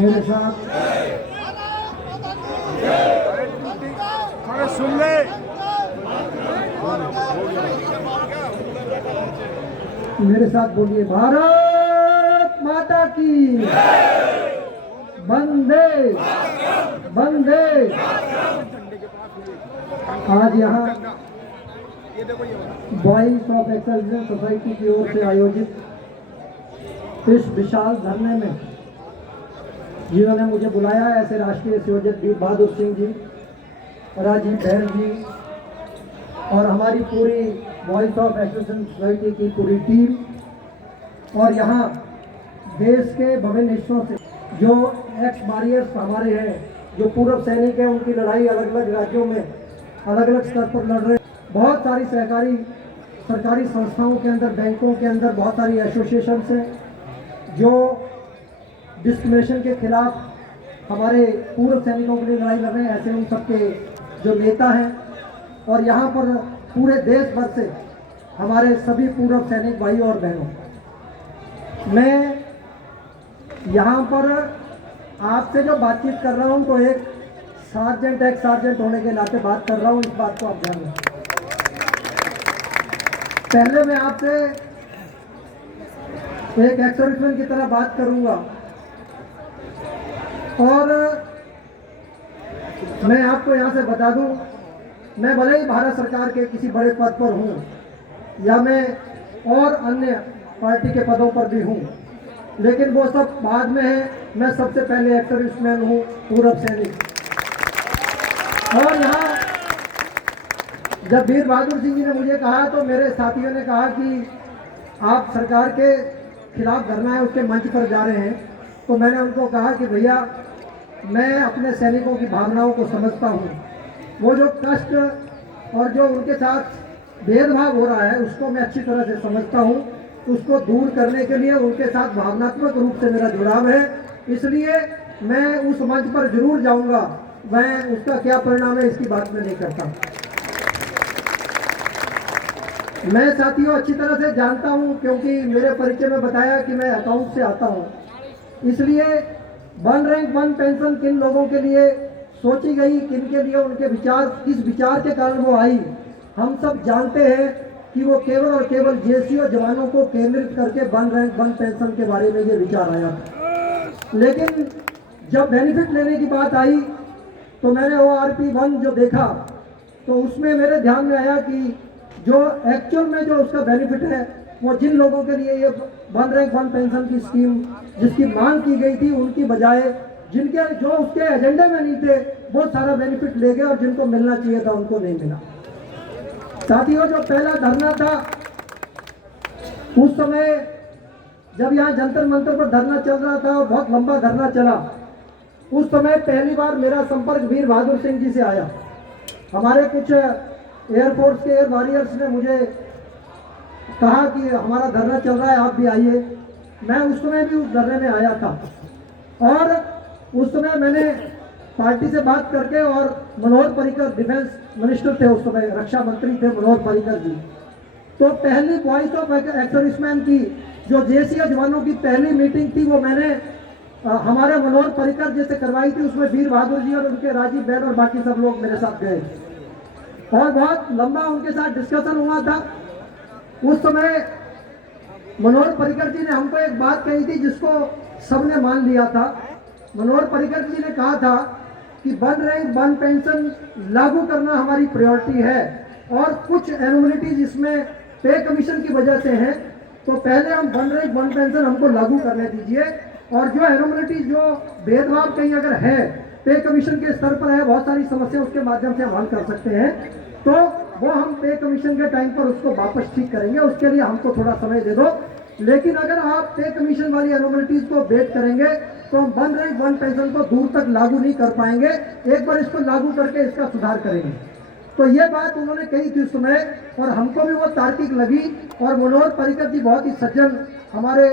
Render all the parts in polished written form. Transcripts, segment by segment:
मेरे साथ सुन ले। मेरे साथ बोलिए, भारत माता की वंदे वंदे। आज यहाँ वॉइस ऑफ एक्सलेंस सोसाइटी की ओर से आयोजित इस विशाल धरने में जिन्होंने मुझे बुलाया है, ऐसे राष्ट्रीय संयोजक वीर बहादुर सिंह जी, राजीव बहन जी और हमारी पूरी वॉइस ऑफ एक्सलेंस सोसाइटी की पूरी टीम, और यहाँ देश के विभिन्न हिस्सों से जो एक्स वॉरियर्स हमारे हैं, जो पूर्व सैनिक हैं, उनकी लड़ाई अलग अलग राज्यों में अलग अलग स्तर पर लड़ रहे हैं। बहुत सारी सरकारी संस्थाओं के अंदर, बैंकों के अंदर बहुत सारी एसोसिएशन हैं जो डिस्क्रिमिनेशन के खिलाफ हमारे पूर्व सैनिकों के लिए लड़ाई लड़ रहे हैं। ऐसे उन सबके जो नेता हैं, और यहाँ पर पूरे देश भर से हमारे सभी पूर्व सैनिक भाइयों और बहनों, मैं यहाँ पर आपसे जो बातचीत कर रहा हूँ तो एक सार्जेंट, एक्स सार्जेंट होने के नाते बात कर रहा हूँ। इस बात को आप जान लें। पहले मैं आपसे एक एक्स सर्विसमैन की तरह बात करूँगा, और मैं आपको यहाँ से बता दूँ, मैं भले ही भारत सरकार के किसी बड़े पद पर हूँ या मैं और अन्य पार्टी के पदों पर भी हूँ, लेकिन वो सब बाद में है। मैं सबसे पहले एक्स सर्विसमैन हूँ, पूर्व सैनिक। और यहाँ जब वीर बहादुर सिंह जी ने मुझे कहा तो मेरे साथियों ने कहा कि आप सरकार के खिलाफ धरना है, उसके मंच पर जा रहे हैं, तो मैंने उनको कहा कि भैया, मैं अपने सैनिकों की भावनाओं को समझता हूँ। वो जो कष्ट और जो उनके साथ भेदभाव हो रहा है उसको मैं अच्छी तरह से समझता हूँ। उसको दूर करने के लिए उनके साथ भावनात्मक रूप से मेरा जुड़ाव है, इसलिए मैं उस मंच पर जरूर जाऊँगा। मैं उसका क्या परिणाम है इसकी बात में नहीं करता। मैं साथियों अच्छी तरह से जानता हूँ, क्योंकि मेरे परिचय में बताया कि मैं अकाउंट से आता हूँ, इसलिए वन रैंक वन पेंशन किन लोगों के लिए सोची गई, किन के लिए, उनके विचार, किस विचार के कारण वो आई, हम सब जानते हैं कि वो केवल और केवल जेसीओ जवानों को केंद्रित करके वन रैंक वन पेंशन के बारे में ये विचार आया था। लेकिन जब बेनिफिट लेने की बात आई तो मैंने ORP1 जो देखा तो उसमें मेरे ध्यान में आया कि जो एक्चुअल में जो उसका बेनिफिट है वो जिन लोगों के लिए ये वन रैंक वन पेंशन की स्कीम जिसकी मांग की गई थी, उनकी बजाय जिनके जो उसके एजेंडे में नहीं थे वो सारा बेनिफिट ले गए, और जिनको मिलना चाहिए था उनको नहीं मिला। साथियों, जो पहला धरना था उस समय जब यहाँ जंतर मंतर पर धरना चल रहा था और बहुत लंबा धरना चला, उस समय पहली बार मेरा संपर्क वीर बहादुर सिंह जी से आया। हमारे कुछ एयरफोर्स के एयर वॉरियर्स ने मुझे कहा कि हमारा धरना चल रहा है, आप भी आइए। मैं उस समय भी उस धरने में आया था, और उस समय मैंने पार्टी से बात करके, और मनोहर पर्रिकर डिफेंस मिनिस्टर थे उस समय, रक्षा मंत्री थे मनोहर पर्रिकर जी, तो पहली वॉइस ऑफ एक्स सर्विसमैन की जो जेसीओ जवानों की पहली मीटिंग थी वो मैंने हमारे मनोहर पर्रिकर जी से करवाई थी। उसमें वीर बहादुर जी और उनके राजीव बहन और बाकी सब लोग मेरे साथ गए, और बहुत लंबा उनके साथ डिस्कशन हुआ था। उस समय मनोहर पर्रिकर जी ने हमको एक बात कही थी जिसको सबने मान लिया था। मनोहर पर्रिकर जी ने कहा था कि वन रैंक वन पेंशन लागू करना हमारी प्रायोरिटी है, और कुछ एनोमलिटीज इसमें पे कमीशन की वजह से हैं, तो पहले हम वन रैंक वन पेंशन हमको लागू करने दीजिए, और जो एनोमलिटीज, जो भेदभाव कहीं अगर है पे कमीशन के स्तर पर है, बहुत सारी समस्या उसके माध्यम से हम हल कर सकते हैं, तो वो हम पे कमीशन के टाइम पर उसको वापस ठीक करेंगे। उसके लिए हमको थोड़ा समय दे दो, लेकिन अगर आप पे कमीशन वाली एनोमलिटीज को बेट करेंगे तो हम वन रैंक वन पेंशन को दूर तक लागू नहीं कर पाएंगे। एक बार इसको लागू करके इसका सुधार करेंगे। तो ये बात उन्होंने कही थी उस समय, और हमको भी वो तार्किक लगी। और मनोहर पर्रिकर जी बहुत ही सज्जन हमारे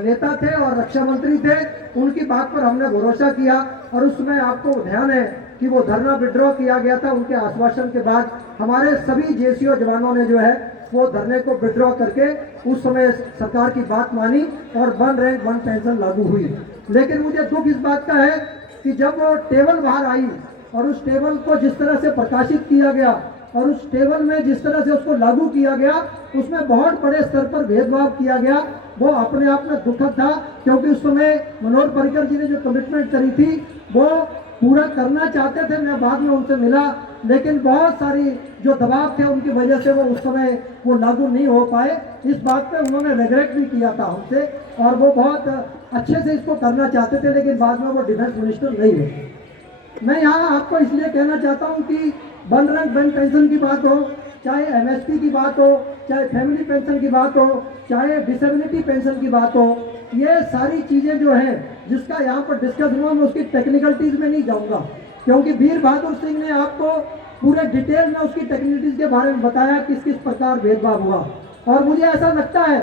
नेता थे और रक्षा मंत्री थे, उनकी बात पर हमने भरोसा किया। और उस समय आपको ध्यान है कि वो धरना विड्रॉ किया गया था। उनके आश्वासन के बाद हमारे सभी जेसीओ जवानों ने जो है वो धरने को विड्रॉ करके उस समय सरकार की बात मानी और वन रैंक वन पेंशन लागू हुई। लेकिन मुझे दुख इस बात का है कि जब वो टेबल बाहर आई और उस टेबल को जिस तरह से प्रकाशित किया गया और उस टेबल में जिस तरह से उसको लागू किया गया, उसमें बहुत बड़े स्तर पर भेदभाव किया गया। वो अपने आप में दुखद था, क्योंकि उस समय मनोहर पर्रिकर जी ने जो कमिटमेंट करी थी वो पूरा करना चाहते थे। मैं बाद में उनसे मिला, लेकिन बहुत सारी जो दबाव थे उनकी वजह से वो उस समय वो लागू नहीं हो पाए। इस बात पे उन्होंने रिग्रेट भी किया था हमसे, और वो बहुत अच्छे से इसको करना चाहते थे, लेकिन बाद में वो डिफेंस मिनिस्टर नहीं हुए। मैं यहाँ आपको इसलिए कहना चाहता हूँ कि वन रैंक वन पेंशन की बात हो, चाहे एमएसपी की बात हो, चाहे फैमिली पेंशन की बात हो, चाहे डिसेबिलिटी पेंशन की बात हो, ये सारी चीज़ें जो हैं जिसका यहाँ पर डिस्कस हुआ, मैं उसकी टेक्निकलिटीज़ में नहीं जाऊँगा, क्योंकि वीर बहादुर सिंह ने आपको पूरे डिटेल में उसकी टेक्निकलिटीज़ के बारे में बताया किस किस प्रकार भेदभाव हुआ। और मुझे ऐसा लगता है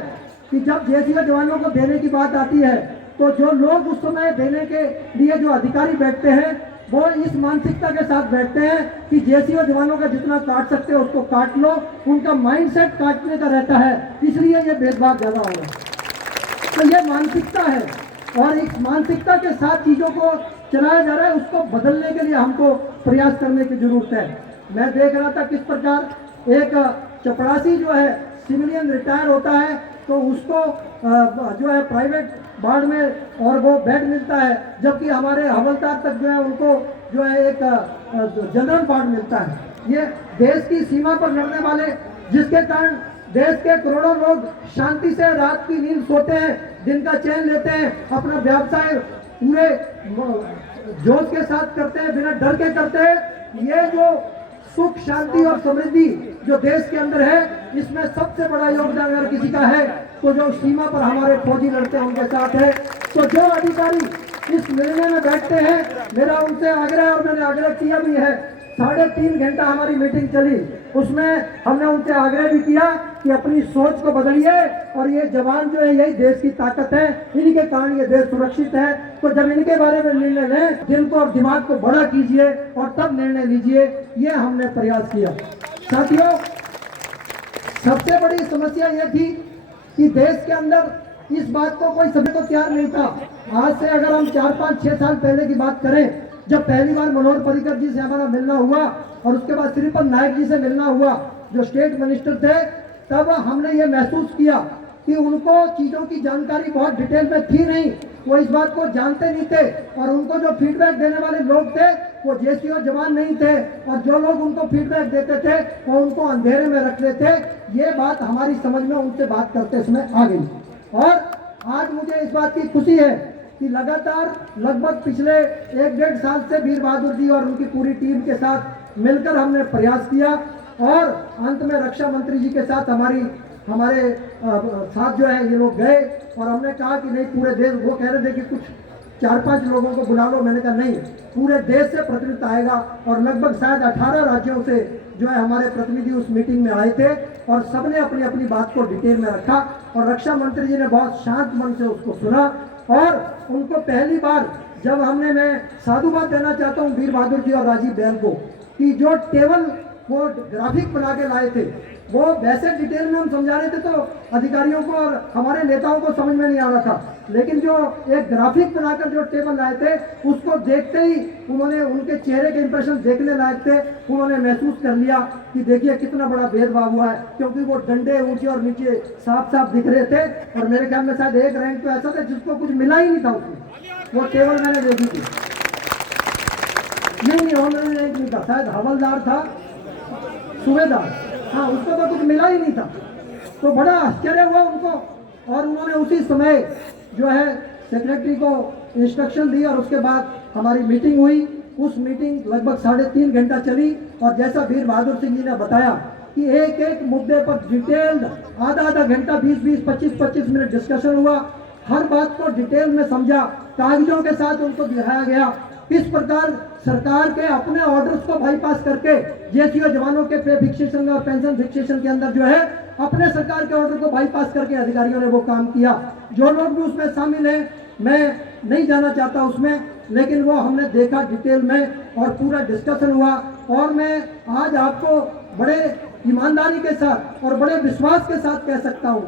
कि जब जेसीओ जवानों को देने की बात आती है तो जो लोग उस समय देने के लिए जो अधिकारी बैठते हैं वो इस मानसिकता के साथ बैठते हैं कि जेसीओ जवानों का जितना काट सकते हो उसको काट लो। उनका माइंडसेट काटने का रहता है, इसलिए ये भेदभाव ज़्यादा हो रहा है। तो ये मानसिकता है, और इस मानसिकता के साथ चीज़ों को चलाया जा रहा है। उसको बदलने के लिए हमको प्रयास करने की जरूरत है। मैं देख रहा था किस प्रकार एक चपरासी जो है सिविलियन रिटायर होता है तो उसको जो है प्राइवेट वार्ड में और वो बेड मिलता है, जबकि हमारे हवलदार तक जो है उनको जो है एक जनरल वार्ड मिलता है। ये देश की सीमा पर लड़ने वाले, जिसके कारण देश के करोड़ों लोग शांति से रात की नींद सोते हैं, दिन का चैन लेते हैं, अपना व्यवसाय पूरे जोश के साथ करते हैं, बिना डर के करते हैं। ये जो सुख शांति और समृद्धि जो देश के अंदर है, इसमें सबसे बड़ा योगदान अगर किसी का है तो जो सीमा पर हमारे फौजी लड़ते हैं उनके साथ है। तो जो अधिकारी इस निर्णय में बैठते हैं, मेरा उनसे आग्रह, और मैंने आग्रह किया भी है, 3.5 घंटा हमारी मीटिंग चली, उसमें हमने उनसे आग्रह भी किया कि अपनी सोच को बदलिए, और ये जवान जो है यही देश की ताकत है, इनके कारण ये देश सुरक्षित है। तो जब इनके बारे में निर्णय लें, दिल को और दिमाग को बड़ा कीजिए और तब निर्णय लीजिए। ये हमने प्रयास किया। साथियों, सबसे बड़ी समस्या ये थी कि देश के अंदर इस बात को कोई समझने को तैयार नहीं था। आज से अगर हम 4, 5, 6 साल पहले की बात करें, जब पहली बार मनोहर पर्रिकर जी से हमारा मिलना हुआ और उसके बाद श्रीपद नायक जी से मिलना हुआ जो स्टेट मिनिस्टर थे, तब हमने ये महसूस किया कि उनको चीज़ों की जानकारी बहुत डिटेल में थी नहीं, वो इस बात को जानते नहीं थे, और उनको जो फीडबैक देने वाले लोग थे वो जेसीओ जवान नहीं थे, और जो लोग उनको फीडबैक देते थे वो उनको अंधेरे में रखते थे। ये बात हमारी समझ में उनसे बात करते समय आ गई। और आज मुझे इस बात की खुशी है कि लगातार लगभग पिछले 1-1.5 साल से वीर बहादुर जी और उनकी पूरी टीम के साथ मिलकर हमने प्रयास किया, और अंत में रक्षा मंत्री जी के साथ हमारे साथ जो है ये लोग गए, और हमने कहा कि नहीं, पूरे देश, वो कह रहे थे कि कुछ 4-5 लोगों को बुला लो, मैंने कहा नहीं, पूरे देश से प्रतिनिधि आएगा, और लगभग शायद 18 राज्यों से जो है हमारे प्रतिनिधि उस मीटिंग में आए थे, और सबने अपनी अपनी बात को डिटेल में रखा, और रक्षा मंत्री जी ने बहुत शांत मन से उसको सुना। और उनको पहली बार जब मैं साधुवाद देना चाहता हूँ वीर बहादुर जी और राजीव बहन को, कि जो टेबल वो ग्राफिक बना के लाए थे, वो वैसे डिटेल में हम समझा रहे थे तो अधिकारियों को और हमारे नेताओं को समझ में नहीं आ रहा था, लेकिन जो एक ग्राफिक बनाकर जो टेबल लाए थे उसको देखते ही उन्होंने, उनके चेहरे के इंप्रेशन देखने लायक थे, उन्होंने महसूस कर लिया कि देखिए कितना बड़ा भेदभाव हुआ है, क्योंकि वो डंडे ऊंचे और नीचे साफ साफ दिख रहे थे। और मेरे ख्याल में शायद एक रैंक तो ऐसा था जिसको कुछ मिला ही नहीं था उसमें, वो टेबल मैंने देखी थी, नहीं ऑनलाइन रैंक नहीं था, शायद हवलदार था, सूबेदार, हाँ, उसको तो कुछ मिला ही नहीं था। तो बड़ा आश्चर्य हुआ उनको, और उन्होंने उसी समय जो है सेक्रेटरी को इंस्ट्रक्शन दी, और उसके बाद हमारी मीटिंग हुई। उस मीटिंग लगभग 3.5 घंटा चली, और जैसा वीर बहादुर सिंह जी ने बताया कि एक एक मुद्दे पर डिटेल्ड आधा घंटा 20-20, 25-25 मिनट डिस्कशन हुआ, हर बात को डिटेल में समझा, कागजों के साथ उनको दिखाया गया किस प्रकार सरकार के अपने ऑर्डर्स को बाईपास करके जेसीओ जवानों के पे फिक्सेशन और पेंशन फिक्सेशन के अंदर जो है अपने सरकार के ऑर्डर को बाईपास करके अधिकारियों ने वो काम किया। जो लोग भी उसमें शामिल हैं, मैं नहीं जाना चाहता उसमें, लेकिन वो हमने देखा डिटेल में, और पूरा डिस्कशन हुआ। और मैं आज आपको बड़े ईमानदारी के साथ और बड़े विश्वास के साथ कह सकता हूँ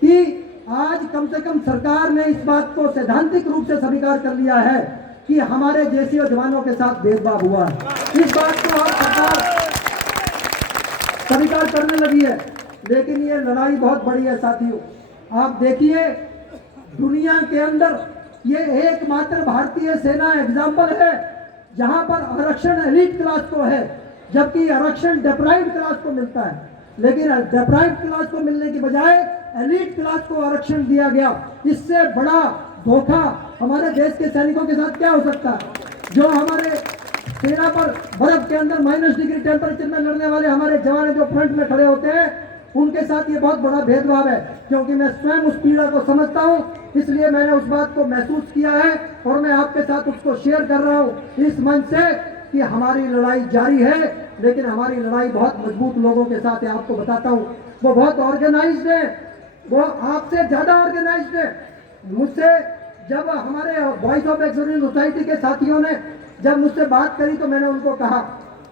कि आज कम से कम सरकार ने इस बात को सैद्धांतिक रूप से स्वीकार कर लिया है कि हमारे जेसीओ जवानों के साथ भेदभाव हुआ है। इस बात को आज सरकार स्वीकार करने लगी है। लेकिन ये लड़ाई बहुत बड़ी है साथियों। आप देखिए, दुनिया के अंदर ये एकमात्र भारतीय सेना एग्जाम्पल है जहां पर आरक्षण एलीट क्लास को है, जबकि आरक्षण डेप्राइव्ड क्लास को मिलता है। लेकिन डेप्राइव्ड क्लास को मिलने की बजाय एलीट क्लास को आरक्षण दिया गया। इससे बड़ा धोखा हमारे देश के सैनिकों के साथ क्या हो सकता है? जो हमारे सेना पर बर्फ के अंदर -डिग्री टेम्परेचर में लड़ने वाले हमारे जवान जो फ्रंट में खड़े होते हैं, उनके साथ ये बहुत बड़ा भेदभाव है। क्योंकि मैं स्वयं उस पीड़ा को समझता हूँ, इसलिए मैंने उस बात को महसूस किया है और मैं आपके साथ उसको शेयर कर रहा हूँ इस मंच से कि हमारी लड़ाई जारी है। लेकिन हमारी लड़ाई बहुत मजबूत लोगों के साथ है। आपको बताता हूँ, वो बहुत ऑर्गेनाइज्ड है, वो आपसे ज्यादा ऑर्गेनाइज्ड है। मुझसे जब हमारे वॉइस ऑफ एक्सर्विस सोसाइटी के साथियों ने जब मुझसे बात करी तो मैंने उनको कहा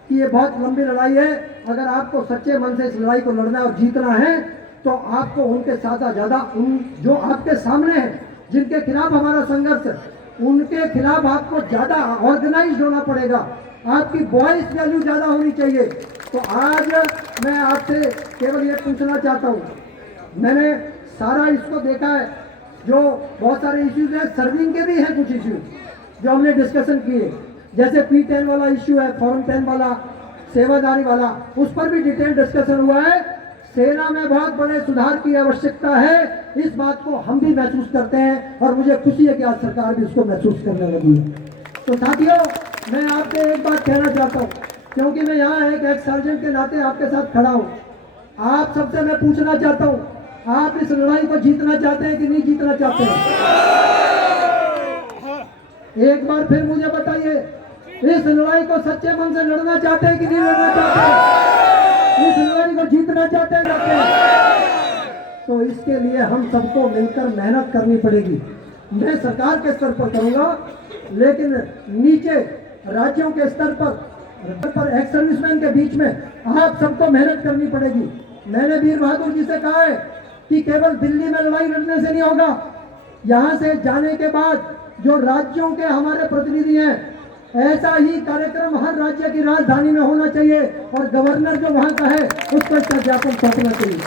कि ये बहुत लंबी लड़ाई है। अगर आपको सच्चे मन से इस लड़ाई को लड़ना और जीतना है तो आपको उनके साथ ज्यादा, उन जो आपके सामने है, जिनके खिलाफ हमारा संघर्ष है, उनके खिलाफ आपको ज्यादा ऑर्गेनाइज्ड होना पड़ेगा। आपकी वॉइस वैल्यू ज्यादा होनी चाहिए। तो आज मैं आपसे केवल ये पूछना चाहता हूँ, मैंने सारा इसको देखा है, जो बहुत सारे इश्यूज हैं, सर्विंग के भी हैं कुछ इश्यूज जो हमने डिस्कशन किए, जैसे P10 वाला इश्यू है, फॉर्म 10 वाला, सेवादारी वाला, उस पर भी डिटेल डिस्कशन हुआ है। सेना में बहुत बड़े सुधार की आवश्यकता है, इस बात को हम भी महसूस करते हैं और मुझे खुशी है कि आज सरकार भी उसको महसूस करने लगी है। तो साथियों, मैं आपसे एक बात कहना चाहता हूँ, क्योंकि मैं यहाँ एक एक्स सर्जेंट के नाते आपके साथ खड़ा हूँ। आप सबसे मैं पूछना चाहता हूँ, आप इस लड़ाई को जीतना चाहते हैं कि नहीं जीतना चाहते हैं? एक बार फिर मुझे बताइए, इस लड़ाई को सच्चे मन से लड़ना चाहते हैं कि नहीं लड़ना चाहते हैं? इस लड़ाई को जीतना चाहते हैं? तो इसके लिए हम सबको मिलकर मेहनत करनी पड़ेगी। मैं सरकार के स्तर पर करूंगा, लेकिन नीचे राज्यों के स्तर पर एक्स सर्विसमैन के बीच में आप सबको मेहनत करनी पड़ेगी। मैंने वीर बहादुर जी से कहा है कि केवल दिल्ली में लड़ाई लड़ने से नहीं होगा, यहाँ से जाने के बाद जो राज्यों के हमारे प्रतिनिधि हैं, ऐसा ही कार्यक्रम हर राज्य की राजधानी में होना चाहिए और गवर्नर जो वहां का है उसको इसका ज्ञापन सौंपना चाहिए।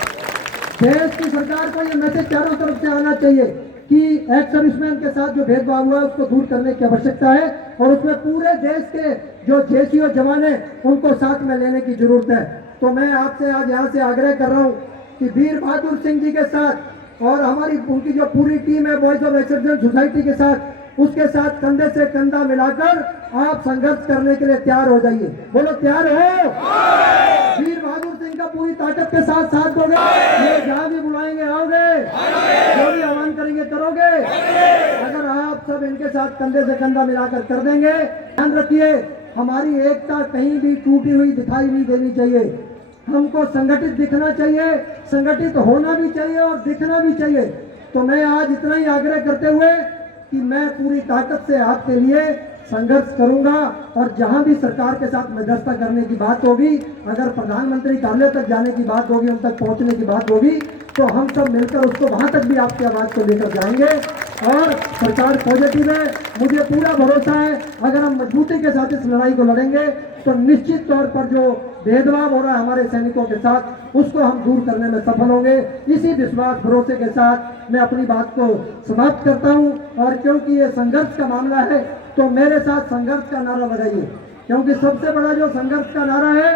देश की सरकार को यह मैसेज चारों तरफ से आना चाहिए कि एक्स सर्विसमैन के साथ जो भेदभाव हुआ है उसको दूर करने की आवश्यकता है और उसमें पूरे देश के जो जेसीओ जवान हैं उनको साथ में लेने की जरूरत है। तो मैं आपसे आज यहाँ से आग्रह कर रहा हूँ कि वीर बहादुर सिंह जी के साथ और हमारी उनकी जो पूरी टीम है वॉइस ऑफ एक्सर्विस सोसाइटी के साथ, उसके साथ कंधे से कंधा मिलाकर आप संघर्ष करने के लिए तैयार हो जाइए। बोलो तैयार हो? वीर बहादुर सिंह का पूरी ताकत के साथ साथ दोगे? ये जहां भी बुलाएंगे आओगे? जो भी आह्वान करेंगे करोगे? अगर आप सब इनके साथ कंधे से कंधा मिलाकर कर देंगे, ध्यान रखिए हमारी एकता कहीं भी टूटी हुई दिखाई नहीं देनी चाहिए। हमको संगठित दिखना चाहिए, संगठित होना भी चाहिए और दिखना भी चाहिए। तो मैं आज इतना ही आग्रह करते हुए कि मैं पूरी ताकत से आपके लिए संघर्ष करूंगा और जहां भी सरकार के साथ मध्यस्थता करने की बात होगी, अगर प्रधानमंत्री कार्यालय तक जाने की बात होगी, उन तक पहुंचने की बात होगी, तो हम सब मिलकर उसको वहां तक भी आपकी आवाज को लेकर जाएंगे। और सरकार पॉजिटिव है, मुझे पूरा भरोसा है अगर हम मजबूती के साथ इस लड़ाई को लड़ेंगे तो निश्चित तौर पर जो भेदभाव हो रहा है हमारे सैनिकों के साथ उसको हम दूर करने में सफल होंगे। इसी विश्वास भरोसे के साथ मैं अपनी बात को समाप्त करता हूं। और क्योंकि ये संघर्ष का मामला है तो मेरे साथ संघर्ष का नारा लगाइए, क्योंकि सबसे बड़ा जो संघर्ष का नारा है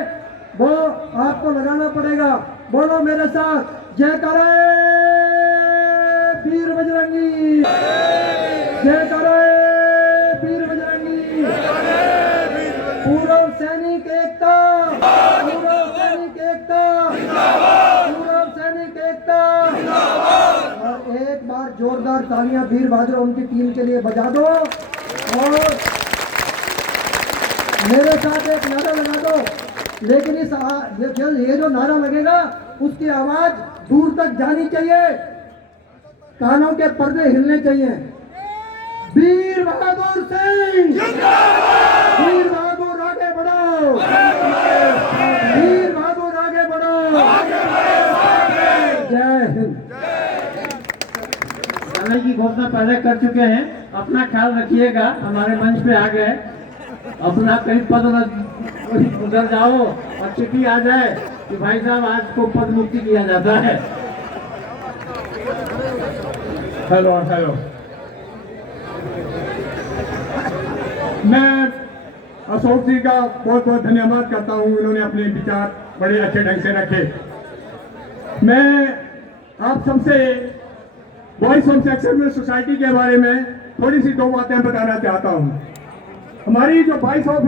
वो आपको लगाना पड़ेगा। बोलो मेरे साथ, जयकारा वीर बजरंगी, जयकारा वीर बजरंगी। पूर्व सैनिक एकता, पूर्व सैनिक एकता, पूर्व सैनिक एकता। और एक बार जोरदार तालियां वीर बहादुर उनकी टीम के लिए बजा दो और मेरे साथ एक नारा लगा दो। लेकिन इस ये जो नारा लगेगा उसकी आवाज दूर तक जानी चाहिए, कानों के पर्दे हिलने चाहिए। वीर बहादुर सिंह, वीर बहादुर आगे बढ़ो, वीर बहादुर आगे बढ़ो। जय हिंद। घोषणा पहले कर चुके हैं। अपना ख्याल रखिएगा, हमारे मंच पे आ गए, अपना कहीं पद न उधर जाओ और चिट्ठी आ जाए कि भाई साहब आज को पद मुक्ति किया जाता है। हेलो हेलो, मैं अशोक जी का बहुत बहुत धन्यवाद करता हूँ। उन्होंने अपने विचार बड़े अच्छे ढंग से रखे। मैं आप सबसे वॉइस ऑफ एक्सेप्टेंस सोसाइटी के बारे में थोड़ी सी दो बातें बताना चाहता हूँ। हमारी जो वॉइस ऑफ